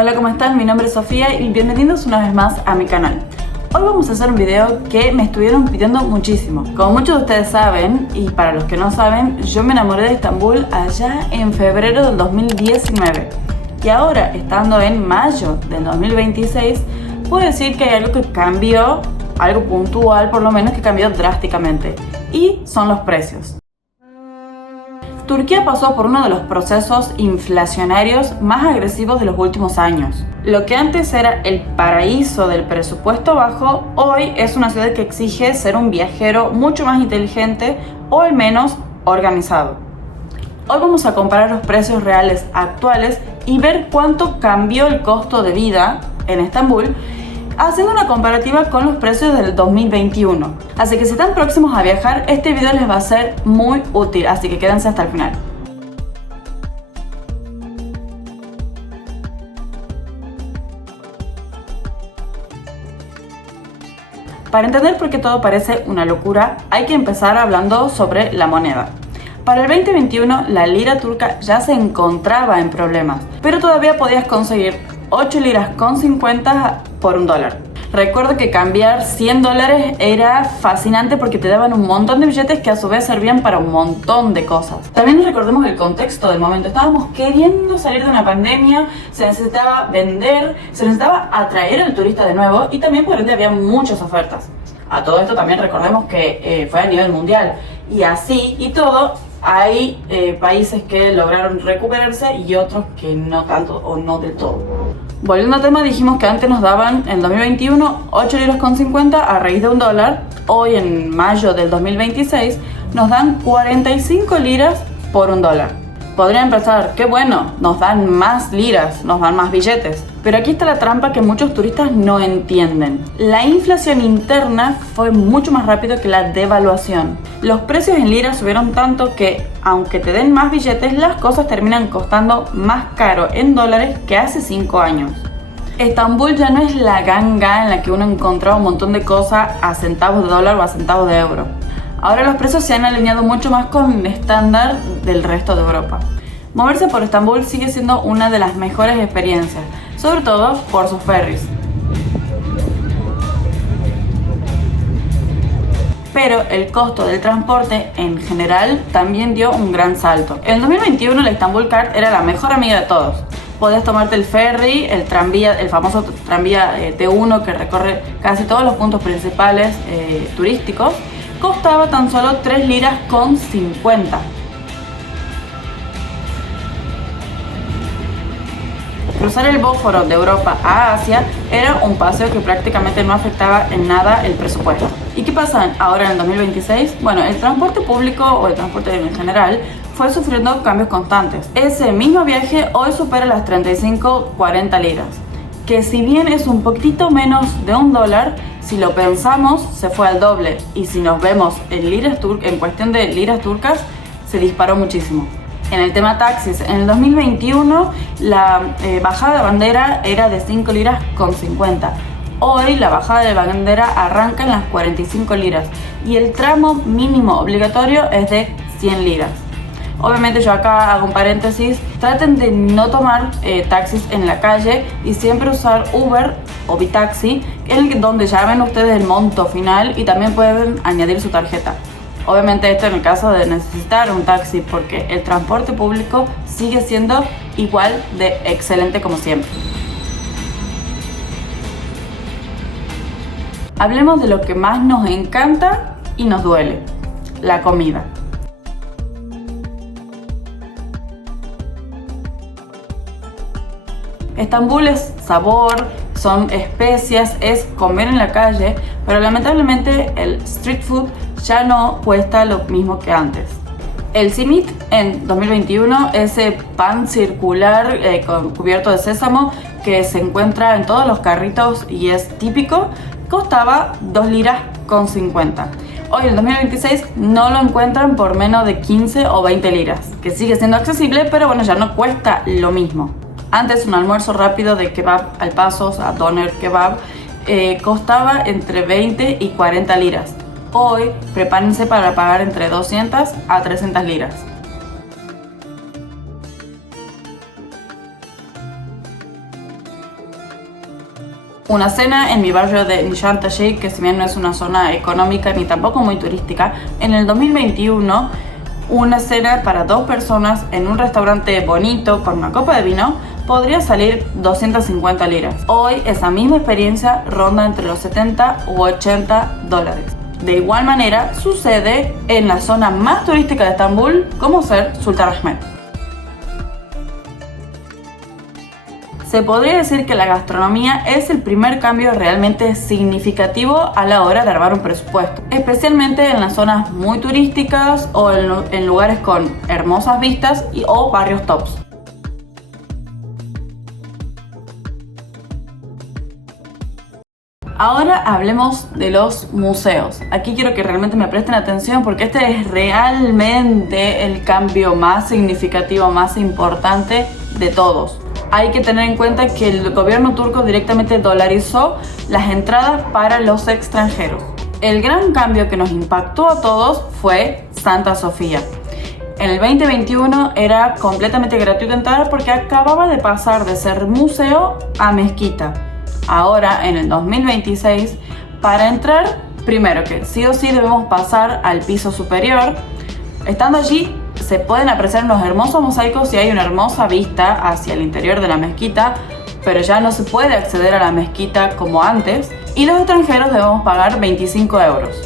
Hola, ¿cómo están? Mi nombre es Sofía y bienvenidos una vez más a mi canal. Hoy vamos a hacer un video que me estuvieron pidiendo muchísimo. Como muchos de ustedes saben, y para los que no saben, yo me enamoré de Estambul allá en febrero del 2019. Y ahora, estando en mayo del 2026, puedo decir que hay algo que cambió, algo puntual por lo menos, que cambió drásticamente. Y son los precios. Turquía pasó por uno de los procesos inflacionarios más agresivos de los últimos años. Lo que antes era el paraíso del presupuesto bajo, hoy es una ciudad que exige ser un viajero mucho más inteligente o al menos organizado. Hoy vamos a comparar los precios reales actuales y ver cuánto cambió el costo de vida en Estambul, haciendo una comparativa con los precios del 2021. Así que si están próximos a viajar, este video les va a ser muy útil, así que quédense hasta el final. Para entender por qué todo parece una locura, hay que empezar hablando sobre la moneda. Para el 2021, la lira turca ya se encontraba en problemas, pero todavía podías conseguir 8 liras con 50 por $1. Recuerdo que cambiar $100 era fascinante porque te daban un montón de billetes que a su vez servían para un montón de cosas. También recordemos el contexto del momento. Estábamos queriendo salir de una pandemia, se necesitaba vender, se necesitaba atraer al turista de nuevo y también por ende había muchas ofertas. A todo esto también recordemos que fue a nivel mundial y así y todo hay países que lograron recuperarse y otros que no tanto o no del todo. Volviendo al tema, dijimos que antes nos daban en 2021 8 liras con 50 a raíz de $1. Hoy en mayo del 2026 nos dan 45 liras por $1. Podrían pensar, qué bueno, nos dan más liras, nos dan más billetes. Pero aquí está la trampa que muchos turistas no entienden. La inflación interna fue mucho más rápido que la devaluación. Los precios en liras subieron tanto que, aunque te den más billetes, las cosas terminan costando más caro en dólares que hace 5 años. Estambul ya no es la ganga en la que uno encontraba un montón de cosas a centavos de dólar o a centavos de euro. Ahora los precios se han alineado mucho más con el estándar del resto de Europa. Moverse por Estambul sigue siendo una de las mejores experiencias, sobre todo por sus ferries. Pero el costo del transporte en general también dio un gran salto. En 2021 la Istanbul Card era la mejor amiga de todos. Podías tomarte el ferry, el tranvía, el famoso tranvía T1 que recorre casi todos los puntos principales turísticos. Costaba tan solo 3 liras con 50. Cruzar el Bósforo de Europa a Asia era un paseo que prácticamente no afectaba en nada el presupuesto. ¿Y qué pasa ahora en el 2026? Bueno, el transporte público o el transporte en general fue sufriendo cambios constantes. Ese mismo viaje hoy supera las 35-40 liras, que si bien es un poquito menos de $1, si lo pensamos se fue al doble, y si nos vemos en cuestión de liras turcas se disparó muchísimo. En el tema taxis, en el 2021 la bajada de bandera era de 5 liras con 50. Hoy la bajada de bandera arranca en las 45 liras y el tramo mínimo obligatorio es de 100 liras. Obviamente yo acá hago un paréntesis, traten de no tomar taxis en la calle y siempre usar Uber o Bitaxi, donde ya ven ustedes el monto final y también pueden añadir su tarjeta. Obviamente esto en el caso de necesitar un taxi, porque el transporte público sigue siendo igual de excelente como siempre. Hablemos de lo que más nos encanta y nos duele, la comida. Estambul es sabor, son especias, es comer en la calle, pero lamentablemente el street food ya no cuesta lo mismo que antes. El simit en 2021, ese pan circular cubierto de sésamo que se encuentra en todos los carritos y es típico, costaba 2 liras con 50. Hoy en 2026 no lo encuentran por menos de 15 o 20 liras, que sigue siendo accesible, pero bueno, ya no cuesta lo mismo. Antes un almuerzo rápido de kebab al paso, a doner kebab, costaba entre 20 y 40 liras. Hoy prepárense para pagar entre 200 a 300 liras. Una cena en mi barrio de Nişantaşı, que si bien no es una zona económica ni tampoco muy turística, en el 2021 una cena para 2 personas en un restaurante bonito con una copa de vino podría salir 250 liras. Hoy esa misma experiencia ronda entre los 70 u 80 dólares. De igual manera sucede en la zona más turística de Estambul, como ser Sultanahmet. Se podría decir que la gastronomía es el primer cambio realmente significativo a la hora de armar un presupuesto, especialmente en las zonas muy turísticas o en lugares con hermosas vistas o barrios tops. Ahora hablemos de los museos. Aquí quiero que realmente me presten atención porque este es realmente el cambio más significativo, más importante de todos. Hay que tener en cuenta que el gobierno turco directamente dolarizó las entradas para los extranjeros. El gran cambio que nos impactó a todos fue Santa Sofía. En el 2021 era completamente gratuito entrar porque acababa de pasar de ser museo a mezquita. Ahora, en el 2026, para entrar, primero que sí o sí debemos pasar al piso superior. Estando allí, se pueden apreciar unos hermosos mosaicos y hay una hermosa vista hacia el interior de la mezquita, pero ya no se puede acceder a la mezquita como antes, y los extranjeros debemos pagar 25 euros.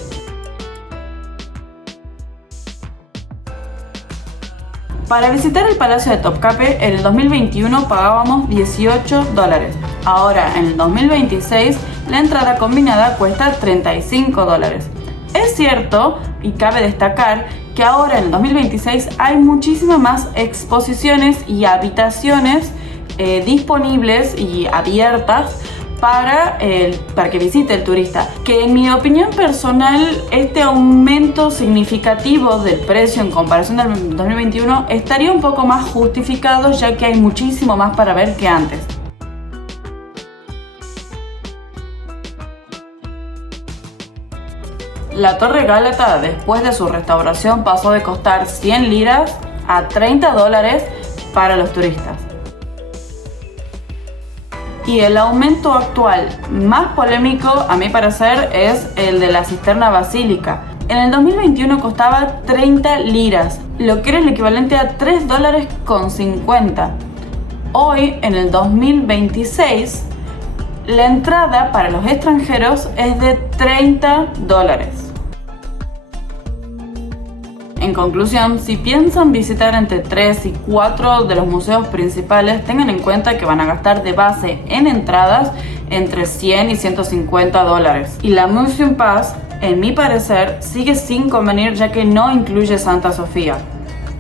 Para visitar el Palacio de Topkapi, en el 2021 pagábamos 18 dólares. Ahora, en el 2026, la entrada combinada cuesta 35 dólares. Es cierto, y cabe destacar, que ahora en el 2026 hay muchísimas más exposiciones y habitaciones disponibles y abiertas para que visite el turista, que en mi opinión personal este aumento significativo del precio en comparación del 2021 estaría un poco más justificado, ya que hay muchísimo más para ver que antes. La Torre Gálata, después de su restauración, pasó de costar 100 liras a 30 dólares para los turistas. Y el aumento actual más polémico, a mi parecer, es el de la cisterna basílica. En el 2021 costaba 30 liras, lo que era el equivalente a 3 dólares con 50. Hoy, en el 2026, la entrada para los extranjeros es de 30 dólares. En conclusión, si piensan visitar entre 3 y 4 de los museos principales, tengan en cuenta que van a gastar de base en entradas entre 100 y 150 dólares. Y la Museum Pass, en mi parecer, sigue sin convenir ya que no incluye Santa Sofía.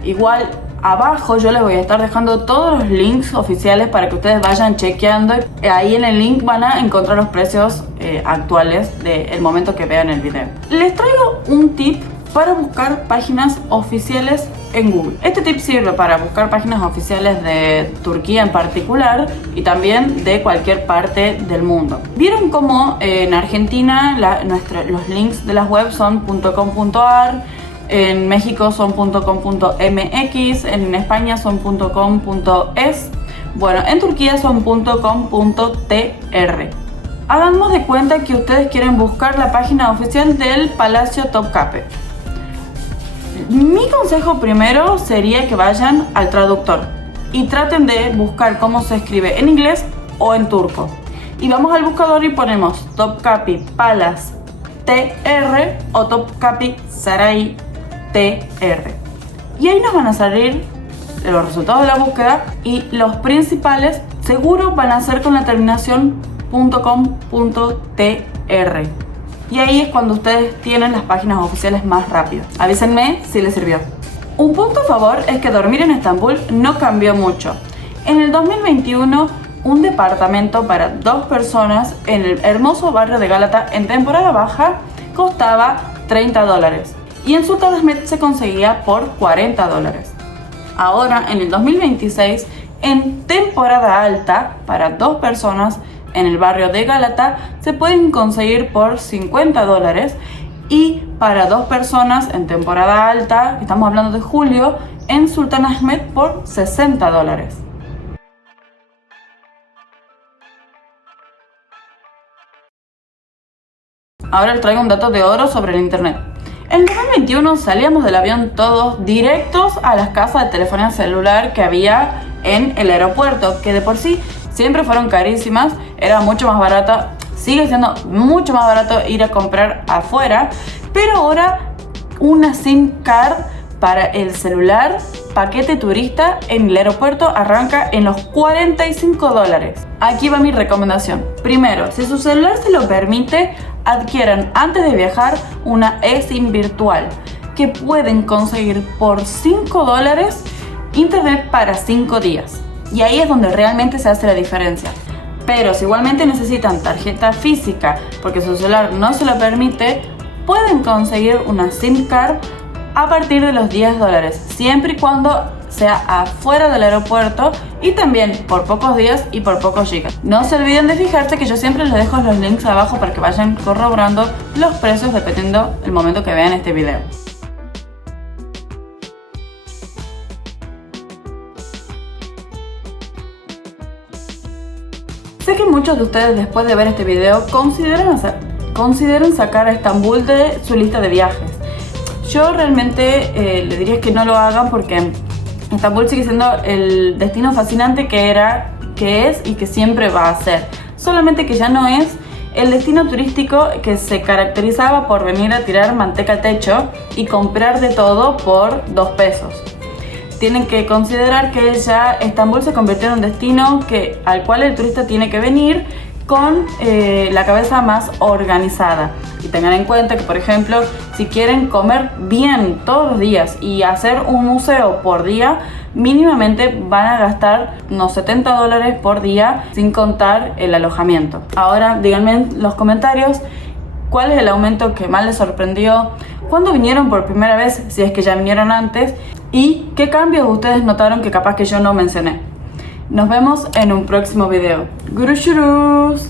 Igual, abajo yo les voy a estar dejando todos los links oficiales para que ustedes vayan chequeando. Ahí en el link van a encontrar los precios actuales del momento que vean el video. Les traigo un tip para buscar páginas oficiales en Google. Este tip sirve para buscar páginas oficiales de Turquía en particular y también de cualquier parte del mundo. ¿Vieron cómo en Argentina los links de las webs son .com.ar, en México son .com.mx, en España son .com.es? Bueno, en Turquía son .com.tr. Hagamos de cuenta que ustedes quieren buscar la página oficial del Palacio Topkapi. Mi consejo primero sería que vayan al traductor y traten de buscar cómo se escribe en inglés o en turco. Y vamos al buscador y ponemos Topkapi Palace TR o Topkapi Saray TR. Y ahí nos van a salir los resultados de la búsqueda y los principales seguro van a ser con la terminación .com.tr. Y ahí es cuando ustedes tienen las páginas oficiales más rápidas. Avísenme si les sirvió. Un punto a favor es que dormir en Estambul no cambió mucho. En el 2021, un departamento para 2 personas en el hermoso barrio de Gálata en temporada baja costaba 30 dólares. Y en Sultanahmet se conseguía por 40 dólares. Ahora, en el 2026, en temporada alta para 2 personas en el barrio de Gálata se pueden conseguir por 50 dólares y para 2 personas en temporada alta, estamos hablando de julio, en Sultanahmet por 60 dólares. Ahora les traigo un dato de oro sobre el internet. En 2021 salíamos del avión todos directos a las casas de telefonía celular que había en el aeropuerto, que de por sí siempre fueron carísimas, era mucho más barata, sigue siendo mucho más barato ir a comprar afuera, pero ahora una SIM card para el celular, paquete turista en el aeropuerto arranca en los $45. Aquí va mi recomendación. Primero, si su celular se lo permite, adquieran antes de viajar una eSIM virtual que pueden conseguir por $5 internet para 5 días. Y ahí es donde realmente se hace la diferencia. Pero si igualmente necesitan tarjeta física porque su celular no se lo permite, pueden conseguir una SIM card a partir de los $10, siempre y cuando sea afuera del aeropuerto y también por pocos días y por pocos gigas. No se olviden de fijarse que yo siempre les dejo los links abajo para que vayan corroborando los precios dependiendo del momento que vean este video. Sé que muchos de ustedes después de ver este video consideran sacar a Estambul de su lista de viajes. Yo realmente les diría que no lo hagan porque Estambul sigue siendo el destino fascinante que es y que siempre va a ser. Solamente que ya no es el destino turístico que se caracterizaba por venir a tirar manteca al techo y comprar de todo por 2 pesos. Tienen que considerar que ya Estambul se convirtió en un destino al cual el turista tiene que venir con la cabeza más organizada. Y tengan en cuenta que, por ejemplo, si quieren comer bien todos los días y hacer un museo por día, mínimamente van a gastar unos $70 por día, sin contar el alojamiento. Ahora díganme en los comentarios cuál es el aumento que más les sorprendió, cuándo vinieron por primera vez, si es que ya vinieron antes, y qué cambios ustedes notaron que capaz que yo no mencioné. Nos vemos en un próximo video. ¡Gurushurus!